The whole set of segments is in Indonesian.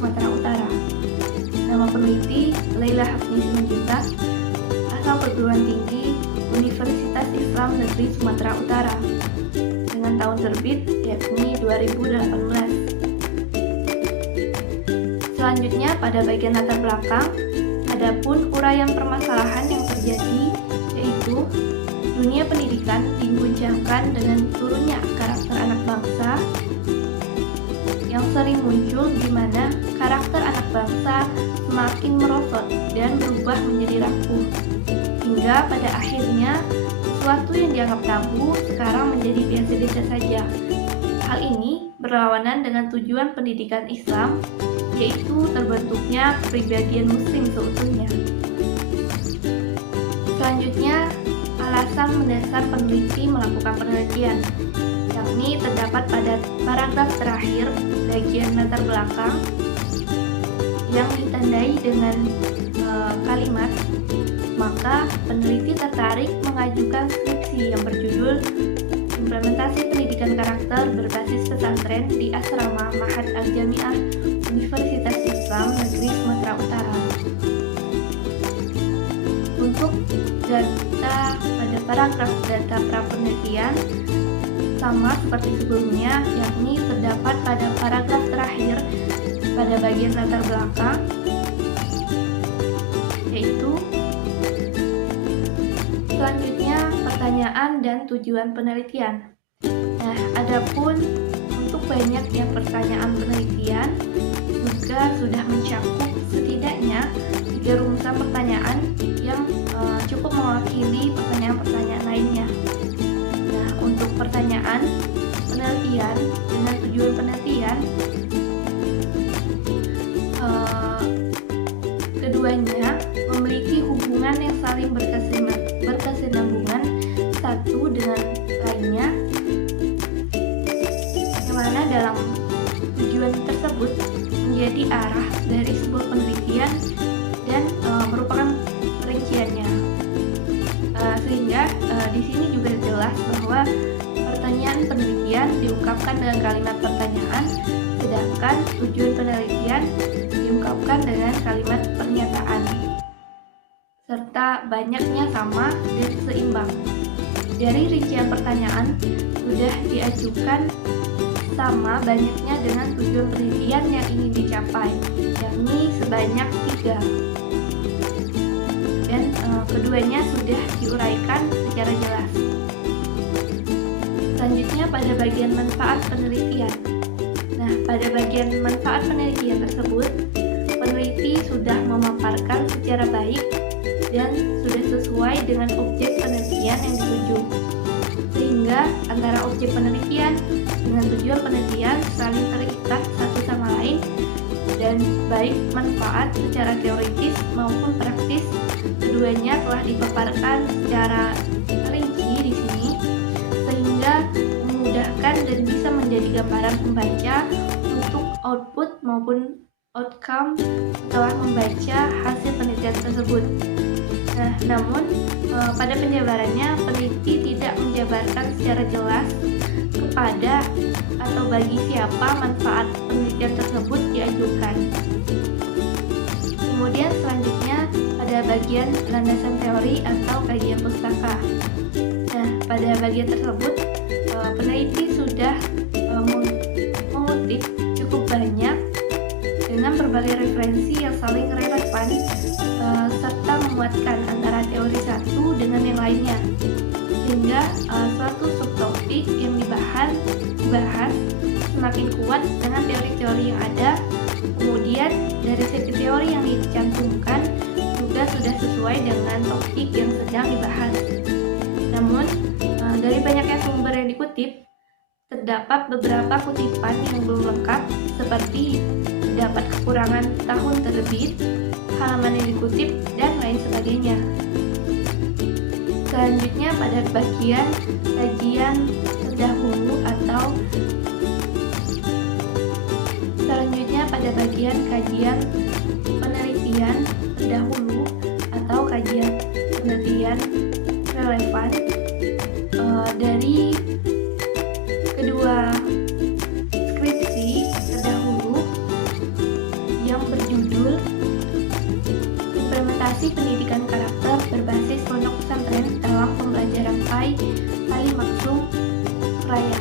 Sumatera Utara. Nama peneliti Laila Hafni Simanjuntak, asal perguruan tinggi Universitas Islam Negeri Sumatera Utara, dengan tahun terbit yakni 2018. Selanjutnya pada bagian latar belakang, adapun uraian permasalahan yang terjadi yaitu dunia pendidikan diguncangkan dengan turunnya karakter anak bangsa yang sering muncul di mana karakter anak bangsa semakin merosot dan berubah menjadi rapuh, hingga pada akhirnya sesuatu yang dianggap tabu sekarang menjadi biasa-biasa saja. Hal ini berlawanan dengan tujuan pendidikan Islam, yaitu terbentuknya kepribadian muslim seutuhnya. Selanjutnya, alasan mendasar peneliti melakukan penelitian, yakni terdapat pada paragraf terakhir bagian latar belakang yang ditandai dengan kalimat, maka peneliti tertarik mengajukan skripsi yang berjudul Implementasi Pendidikan Karakter Berbasis Pesantren di Asrama Ma'had Al-Jami'ah Universitas Islam Negeri Sumatera Utara. Untuk data pada paragraf data prapenelitian sama seperti sebelumnya, yakni terdapat pada paragraf terakhir pada bagian latar belakang, yaitu selanjutnya pertanyaan dan tujuan penelitian. Nah, adapun untuk banyaknya pertanyaan penelitian juga sudah mencakup setidaknya 3 rumusan pertanyaan yang cukup mewakili pertanyaan-pertanyaan lainnya. Nah, untuk pertanyaan penelitian dengan tujuan penelitian, keduanya memiliki hubungan yang saling berkesinambungan satu dengan lainnya, yang mana dalam tujuan tersebut menjadi arah dari sebuah penelitian dan merupakan perinciannya. Sehingga di sini juga jelas bahwa pertanyaan penelitian diungkapkan dengan kalimat pertanyaan, sedangkan tujuan penelitian diungkapkan dengan kalimat pernyataan, serta banyaknya sama dan seimbang. Dari rincian pertanyaan sudah diajukan sama banyaknya dengan tujuan penelitian yang ingin dicapai, yakni sebanyak 3. Dan keduanya sudah diuraikan secara jelas. Selanjutnya pada bagian manfaat penelitian. Nah, pada bagian manfaat penelitian tersebut, peneliti sudah memaparkan secara baik dan sudah sesuai dengan objek penelitian yang dituju, sehingga antara objek penelitian dengan tujuan penelitian saling terikat satu sama lain, dan baik manfaat secara teoritis maupun praktis keduanya telah dipaparkan secara rinci di sini, sehingga memudahkan dan bisa menjadi gambaran pembaca untuk output maupun outcome setelah membaca hasil penelitian tersebut. Nah, namun pada penjabarannya peneliti tidak menjabarkan secara jelas kepada atau bagi siapa manfaat penelitian tersebut diajukan. Kemudian selanjutnya pada bagian landasan teori atau kajian pustaka. Nah, pada bagian tersebut peneliti sudah mengutip cukup banyak dengan berbagai referensi yang saling relevan serta menguatkan antara teori satu dengan yang lainnya, sehingga suatu subtopik yang dibahas semakin kuat dengan teori-teori yang ada. Kemudian dari segi teori yang dicantumkan juga sudah sesuai dengan topik yang sedang dibahas. Namun dari banyaknya sumber yang dikutip, terdapat beberapa kutipan yang belum lengkap, seperti terdapat kekurangan tahun terbit, halaman yang dikutip, dan lain sebagainya. Selanjutnya pada bagian kajian terdahulu atau kajian penelitian terdahulu atau kajian penelitian relevan dari kedua skripsi terdahulu yang berjudul Implementasi Pendidikan Karakter Berbasis Pondok Pesantren dalam Pembelajaran PAI Maksum Raya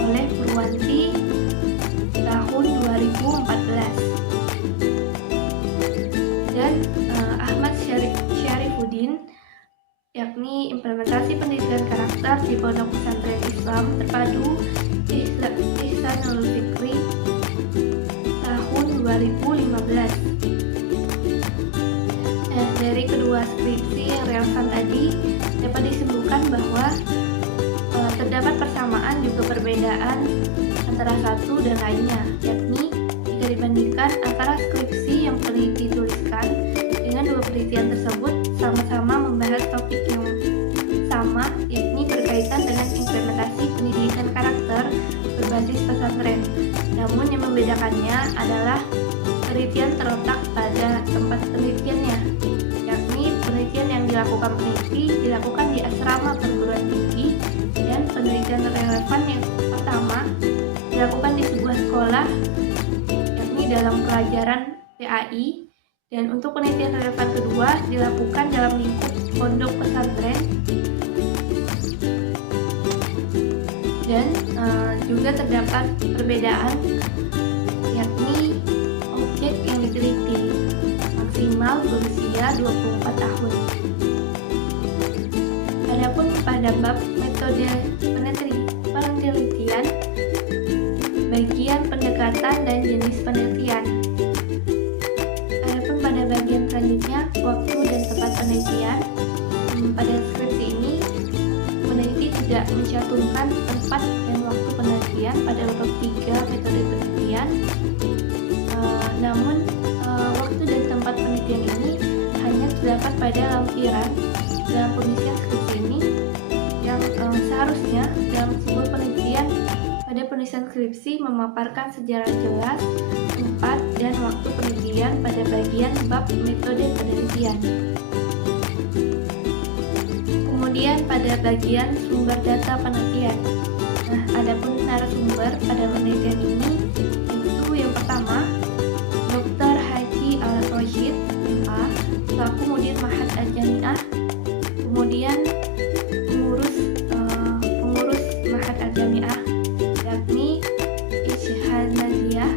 oleh Purwanti tahun 2014 dan Ahmad Syarifuddin, yakni Implementasi Pendidikan Karakter di Pondok Pesantren Islam Terpadu Ihsanul Fikri tahun 2015. Dari kedua skripsi yang relevan tadi dapat disimpulkan bahwa terdapat persamaan juga perbedaan antara satu dan lainnya, yakni jika dibandingkan antara skripsi yang peneliti tuliskan dengan dua penelitian tersebut sama-sama membahas topik yang sama, yakni berkaitan dengan implementasi pendidikan karakter berbasis pesantren. Namun yang membedakannya adalah penelitian terletak pada tempat penelitiannya, yakni penelitian yang dilakukan peneliti dilakukan di asrama perguruan tinggi, dan penelitian relevan yang pertama dilakukan di sebuah sekolah, yakni dalam pelajaran PAI, dan untuk penelitian relevan kedua dilakukan dalam lingkup pondok pesantren. Dan juga terdapat perbedaan, yakni objek yang diteliti maksimal berusia 24 tahun. Adapun pada bab metode penelitian, bagian pendekatan dan jenis penelitian. Adapun pada bagian selanjutnya, waktu dan tempat penelitian. Pada skripsi ini, peneliti tidak mencantumkan tempat dan waktu penelitian pada bab 3 metode penelitian. Namun waktu dan tempat penelitian ini hanya terdapat pada lampiran dalam pengisian skripsi ini, yang seharusnya dalam sebuah penelitian pada penulisan skripsi memaparkan sejarah jelas tempat dan waktu penelitian pada bagian bab metode penelitian. Kemudian pada bagian sumber data penelitian. Adapun narasumber pada penelitian ini yaitu yang pertama Dr. Haji Al-Rashid MA selaku Mudir Ma'had Al-Jami'ah, kemudian pengurus Ma'had Al-Jami'ah yakni Isyhad Naziyah.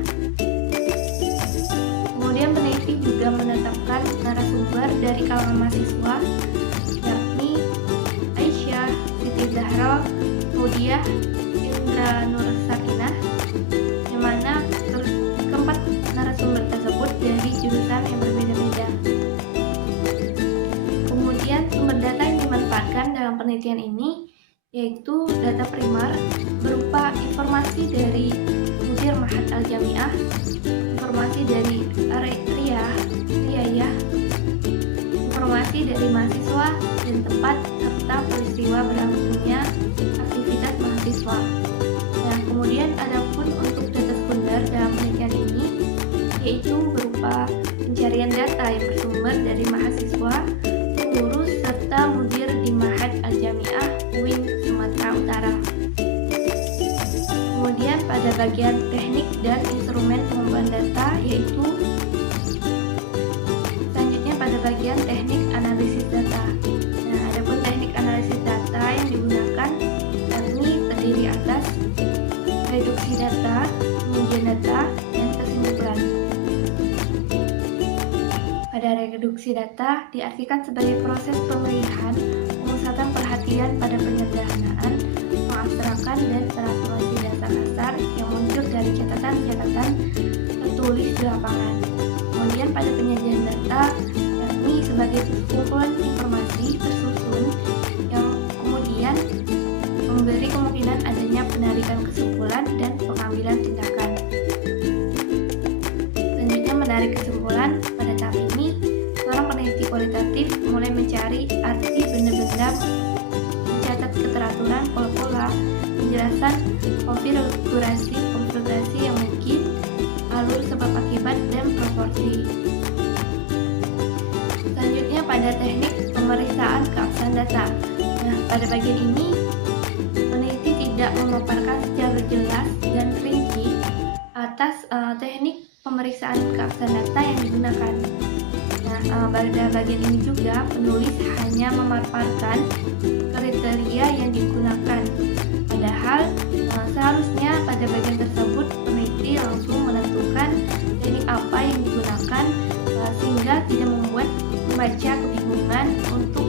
Kemudian peneliti juga menetapkan narasumber dari kalangan mahasiswa, yakni Aisyah Siti Zahra Maudiah Indra Nur Sakinah, yang mana keempat narasumber tersebut dari jurusan yang berbeda-beda. Kemudian sumber data yang dimanfaatkan dalam penelitian ini yaitu data primer berupa informasi dari Mudir Ma'had Al-Jami'ah, informasi dari riayah, informasi dari mahasiswa dan tempat serta peristiwa berlangsungnya aktivitas mahasiswa. Nah, kemudian adapun untuk data sekunder dalam penelitian ini yaitu berupa pencarian data yang bersumber dari mahasiswa, pengurus serta mudir di Ma'had Al-Jami'ah UIN Sumatera Utara. Kemudian pada bagian teknik dan instrumen pengumpulan data yaitu selanjutnya pada bagian teknik analisis data. Nah, adapun teknik analisis data yang digunakan yakni terdiri atas reduksi data, pengujian data, dan kesimpulan. Pada reduksi data diartikan sebagai proses pemilihan, pemusatan perhatian pada penyederhanaan, mengabstrakkan dan transformasi data kasar yang muncul dari catatan-catatan tertulis di lapangan. Kemudian pada penyajian data yakni sebagai kumpulan informasi tersusun yang kemudian memberi kemungkinan adanya penarikan kesimpulan dan pengambilan tindakan. Selanjutnya menarik kesimpulan. Pada tahap ini seorang peneliti kualitatif mulai mencari arti benda-benda, mencatat keteraturan pola-pola, penjelasan konfigurasi yang mungkin, alur sebab akibat dan proporsi. Selanjutnya pada teknik pemeriksaan keabsahan data. Nah, pada bagian ini peneliti tidak memaparkan secara jelas dan rinci atas teknik pemeriksaan keabsahan data yang digunakan. Nah, pada bagian ini juga penulis hanya memaparkan kriteria yang digunakan. Padahal seharusnya pada bagian tersebut peneliti langsung menentukan teknik apa yang digunakan, sehingga tidak membuat pembaca kebingungan untuk